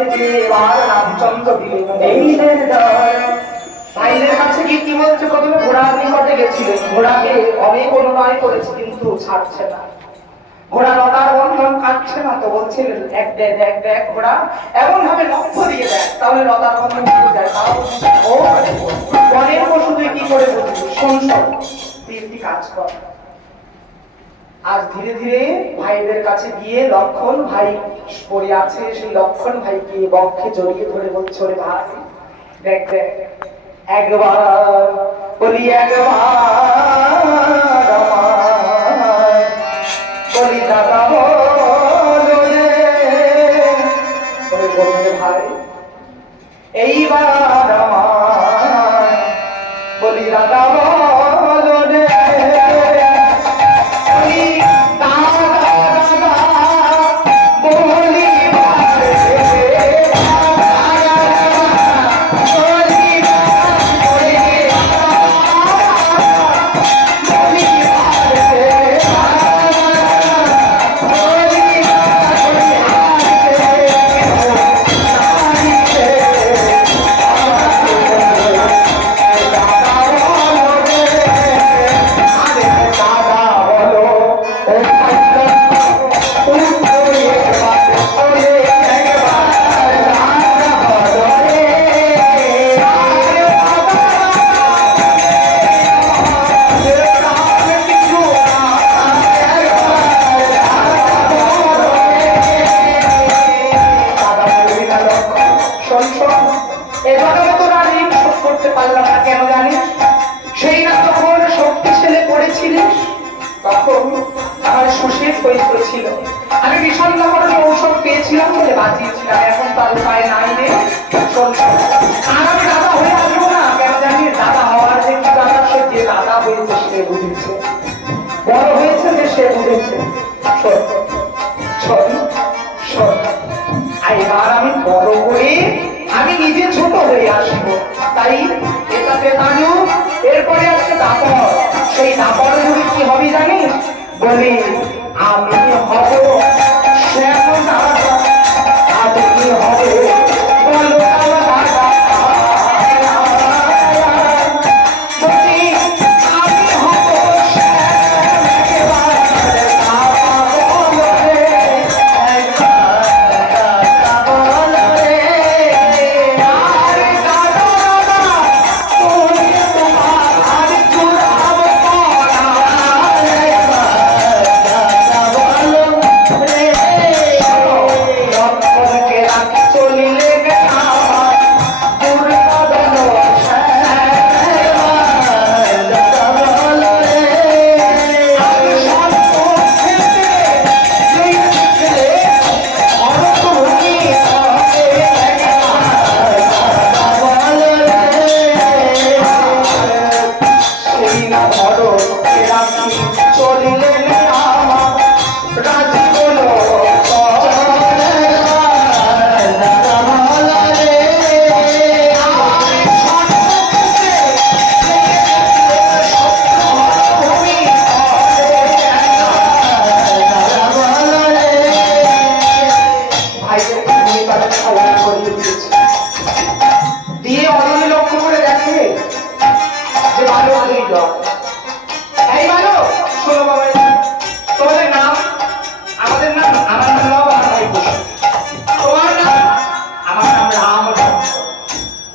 থেকে এবার রামচন্দ্র দিলেন এই ভাইদের কাছে গিয়ে কি বলছে? প্রথমে ঘোড়ার নিকটে গেছিলেন, ঘোড়াকে অনেক অনুনয় করেছে কিন্তু ছাড়ছে না। ঘোড়া লতার বন্ধন কাটছে না, তো বলছিলেন এক দেখ দেখ দেখ ঘোড়া, এমন ভাবে লক্ষ্য দিয়ে দেখ, তাহলে লতার বন্ধন কেটে যায়। তাও ও বনের পশু তুই কি করে বুঝবি? শোন শোন, তুই একটি কাজ কর। আজ ধীরে ধীরে ভাইদের কাছে গিয়ে লক্ষণ ভাই পড়ে আছে, সেই লক্ষণ ভাইকে বক্ষে জড়িয়ে ধরে বলছে, ওরে ভাই দেখ দেখ, একবার বলি একবার বলি দাদা বলো রে, বলবে ভাই এইবার বলি দাদা বলো রে, আমি ভীষণ রকমের ঔষধ পেয়েছিলাম বলে বাঁচিয়েছিলাম, এখন তার উপায় নাই রে। আমি দাদা হয়ে আসবো না কেন জানি? দাদা হওয়ার যে কি দাদা, সে যে দাদা হয়েছে সে বুঝেছে, বড় হয়েছে যে সে বুঝেছে। এবার আমি বড় করে আমি নিজে ছোট হয়ে আসবো, তাই এটাতে তাজু, এরপরে আসছে দাপর। সেই দাপর যদি কি হবে জানিস? বলি আমি হব শ্যাম দাদা, আপনি হবে বলো দাদা,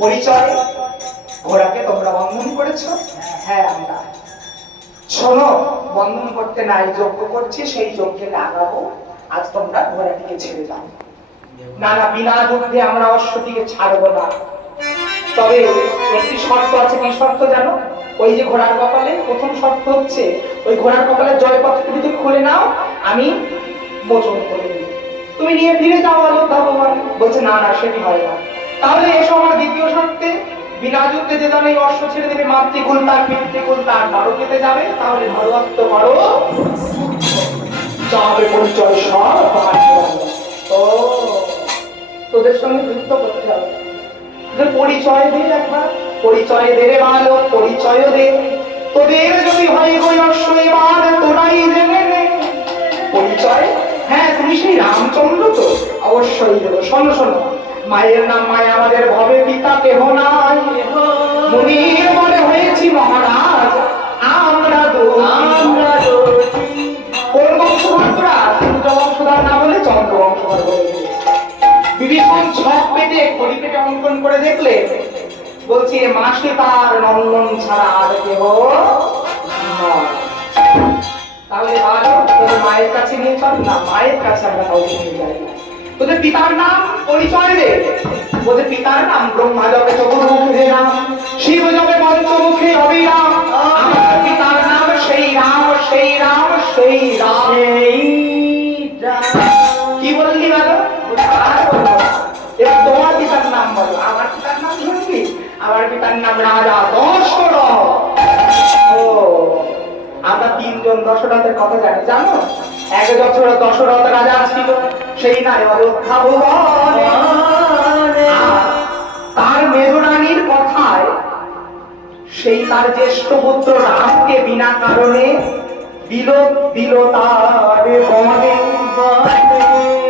পরিচয় ঘোড়াকে তোমরা বন্ধন করেছো? হ্যাঁ আমরা। শোনো, বন্ধন করতে নাই যজ্ঞ করছি, সেই যজ্ঞে লাগাবো। আজ তোমরা ঘোড়াটিকে ছেড়ে দাও। না না, বিনা যুদ্ধে আমরা অশ্বটিকে ছাড়বো না। তবে একটি শর্ত আছে। কি শর্ত জানো? ওই যে ঘোড়ার কপালে প্রথম শর্ত হচ্ছে, ওই ঘোড়ার কপালে জয়পত্রটি যদি খুলে নাও, আমি মোচন করে দিই, তুমি নিয়ে ফিরে যাও অযোধ্যা ভবন। বলছে না না, সেটি হয় না। তাহলে এসো আমার দ্বিতীয় শর্তে, বিনা যুদ্ধে যে জন এই অশ্ব ছেড়ে দেবে, মাতৃকুল তার পিতৃকুল তার নরকেতে যাবে, তাহলে নরত্ব করো যাবে পরিচয় সব তোমার। ও তোদের সঙ্গে যুদ্ধ করতে হবে, পরিচয় দে একবার, পরিচয় দে রে বালক, পরিচয় দে। তোদের যদি হয় গই অশ্ব এবার তোরাই দেবে পরিচয়। হ্যাঁ তুমি সেই রামচন্দ্র তো? অবশ্যই দেবো। শোনো শোনো, মায়ের নাম মায়া, আমাদের ভবে পিতা কেহ নাই। মুনির মনে হয়েছি মহারাজ আমরা কোন বংশধর তোরা? সূর্য বংশধর না বলে চন্দ্র বংশধর বলে। বিভীষণ ছক পেটে খড়ি পেটে অঙ্কন করে দেখলে বলছি মাসে তার নন্দন ছাড়া আর কেহ নয়। তাহলে ভালো, তোদের মায়ের কাছে নিয়ে চল না। মায়ের কাছে আমরা কাউকে নিয়ে যাই। তোদের পিতার নাম পরিচয় দে। তোদের পিতার নাম ব্রহ্মা জপে চতুর্মুখে রাম, শিব জপে পঞ্চমুখে অবিরাম। আমার পিতার নাম সেই রাম, সেই রাম, সেই রাম। কি বললি বলো? এবার তোমার পিতার নাম বলো। আমার পিতার নাম শুনবি? আমার পিতার নাম রাজা দশরথ। ও, আমরা তিনজন দশরথের কথা জানি, জানো? এক দশরথ রাজা ছিল, সেই নাই অযোধ্যা ভুবনে। তার মেজরানীর কথায় সেই তার জ্যেষ্ঠ পুত্র রামকে বিনা কারণে দিল তার বনে।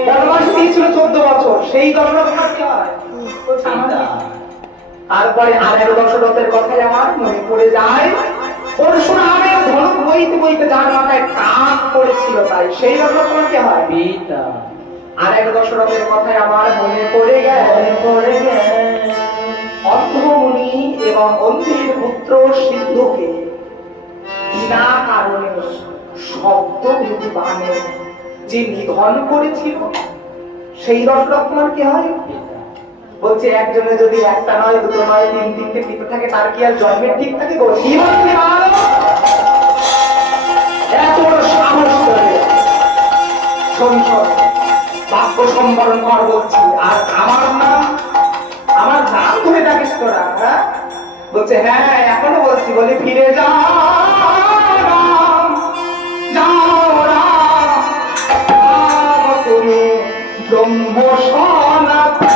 বনবাস দিয়েছিল 14 বছর। সেই দশরথ তারপরে আর এক দশরথের কথাই আমার মনে পড়ে যায়। পরশুরামের ধনুক বইতে বইতে যার মাথায় কাক পড়েছিল, তাই সেই দশরথ কে হয়? পিতা। আর এক দশরথের কথাই আমার মনে পড়ে গেল। অন্ধমুনি এবং অন্ধির পুত্র সিন্ধুকে বিনা কারণে শব্দভেদী বাণে যে নিধন করেছিল, সেই দশরথ কি হয়? বলছে একজনে যদি একটা নয়, দুটো নয়, তিনটে পিতা থাকে, তার কি আর জন্মের ঠিক থাকে? এত বড় সাহস করে বাক্য সম্বরণ কর বলছি। আর আমার নাম ধরে ডাকিস তোরা? হ্যাঁ, বলছে হ্যাঁ এখনো বলছি। বলি ফিরে যা তুমি ব্রহ্ম সনাতন।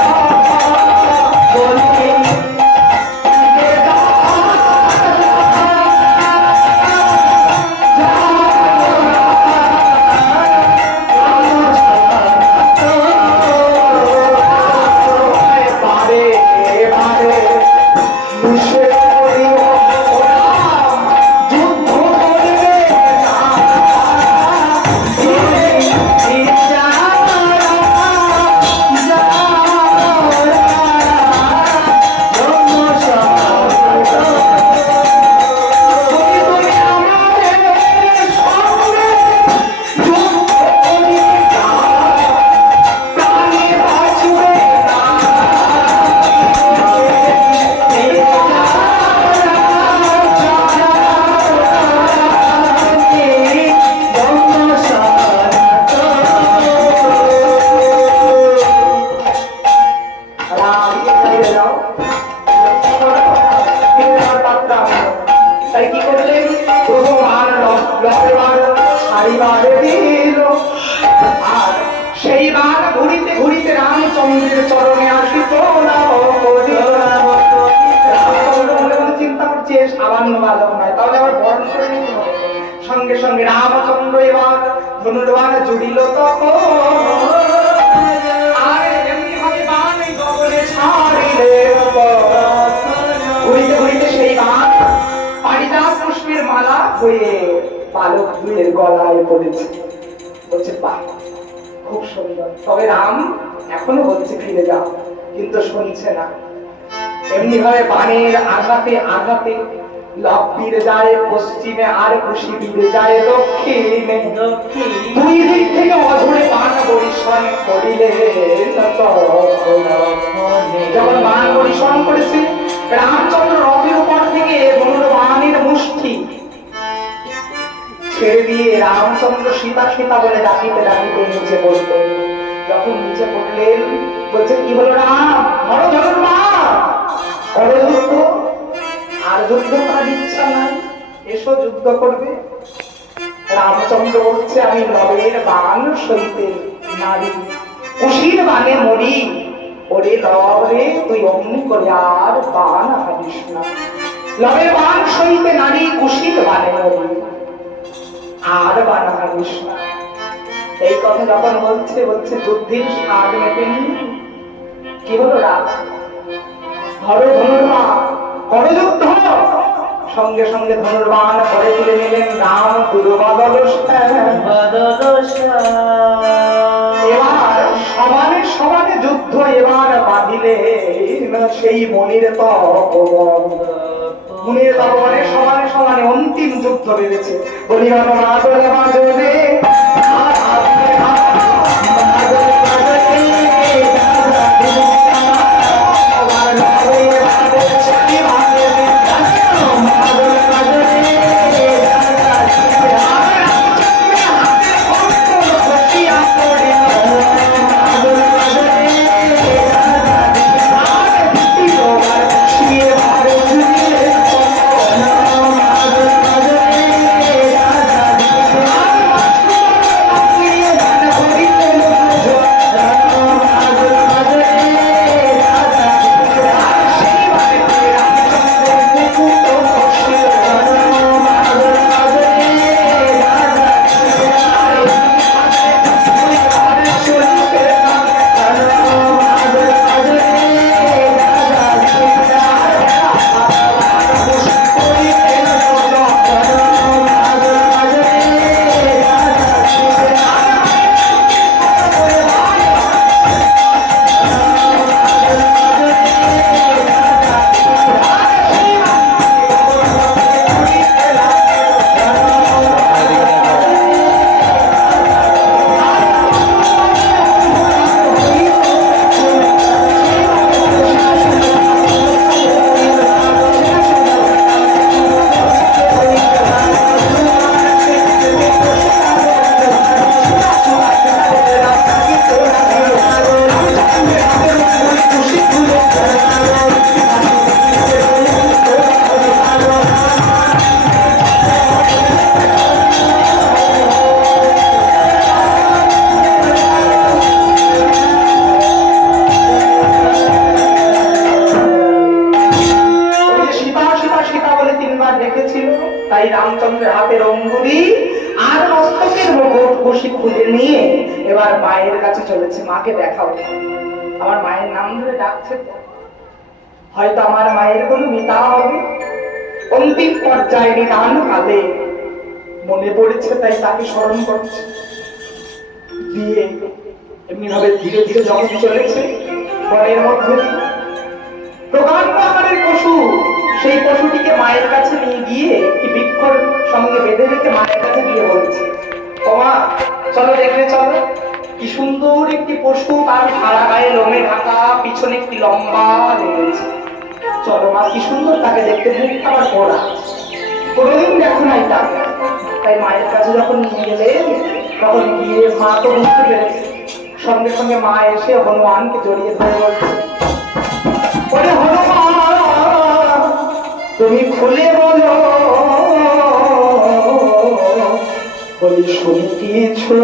সঙ্গে সঙ্গে রামচন্দ্র এবার ধনুর্বাণ জুড়িল তখন। আর এমনি ভাবে বাণ গগনে ছাড়িলে, ঘুরিতে ঘুরিতে সেই বাণ পারিজাত পুষ্পের মালা হয়ে বালক দুয়ের গলায় পড়েছে। বলছে বাহ, খুব সুন্দর। তবে রাম এখনো বলছে ফিরে যাও, কিন্তু শুনছে না। এমনি ভাবে বাণের আঘাতে আঘাতে লব্বির যায় পশ্চিমে, আর খুশি বিরে যায় দক্ষিণে। দুই দিক থেকে অঝরে বাণ বরিশন করিলে। যখন বাণ বরিশন করেছে, রামচন্দ্র রথের উপর থেকে ধনুর্বাণের মুষ্টি ছেড়ে দিয়ে রামচন্দ্র সীতা সীতা বলে ডাকিতে ডাকিতে নিচে পড়লেন। যখন নিচে পড়লেন, বলছে কি হলো রাম? বড় ধনুর্বাণ, বড় যুদ্ধ। আর যুদ্ধ করার ইচ্ছা নাই, এসো যুদ্ধ করবে। রামচন্দ্র বলছে আমি লবের বাণ সইতে নারী, কুশির বাণে মরি। ওরে লবে, তুই অমনি করে আর বাণ হারিস না। লবের বাণ সইতে নারী, কুশির বাণে মরি, আর বাণ হারিস না। এই কথা যখন বলছে, বলছে যুদ্ধের স্বাদ মেটেনি। কি হলো রাজ? ধরো ধনুর্বাণ, করো যুদ্ধ। সঙ্গে সঙ্গে ধনুর্বাণ করে তুলে নিলেন রাম দুর্বাদল এবার সমানে সমানে যুদ্ধ এবার বাঁধিলে সেই মনির তপবন। মনির তপবনে সমানে সমানে অন্তিম যুদ্ধ বেড়েছে। বলিবার মাদলে মাঝে তাই রামচন্দ্রের হাতের অঙ্গুলি আর মস্তকের মুকুট খুশি খুলে নিয়ে এবার মায়ের কাছে চলেছে। মাকে দেখাও, আমার মায়ের নাম ধরে ডাকছে। হয়তো আমার মায়ের কোনো মিতা হবে। অন্তিম পর্যায়ে নিদান কালে মনে পড়েছে, তাই তাকে স্মরণ করছে। দিয়ে এমনি ভাবে ধীরে ধীরে যখন চলেছে বনের মধ্যে প্রকাণ্ড আকারের পশু, সেই পশুটিকে মায়ের কাছে নিয়ে গিয়ে একটি বৃক্ষর সঙ্গে বেঁধে রেখে মায়ের কাছে দিয়ে বলছে, ও মা চলো দেখবে, চলো কি সুন্দর একটি পশু, তার সারা গায়ে লোমে ঢাকা, পিছনে একটি লম্বা লেগেছে। চলো মা, কি সুন্দর তাকে দেখতে, মুখটা আবার পোড়া, কোনোদিন দেখো নাই তাকে। তাই মায়ের কাছে যখন নিয়ে গেলে তখন গিয়ে মা তো বুঝতে পেরেছে। সঙ্গে সঙ্গে মা এসে হনুমানকে জড়িয়ে ধরে বলছে, ওরে হনুমান তুমি খুলে বলো, বলি শুনি কিছু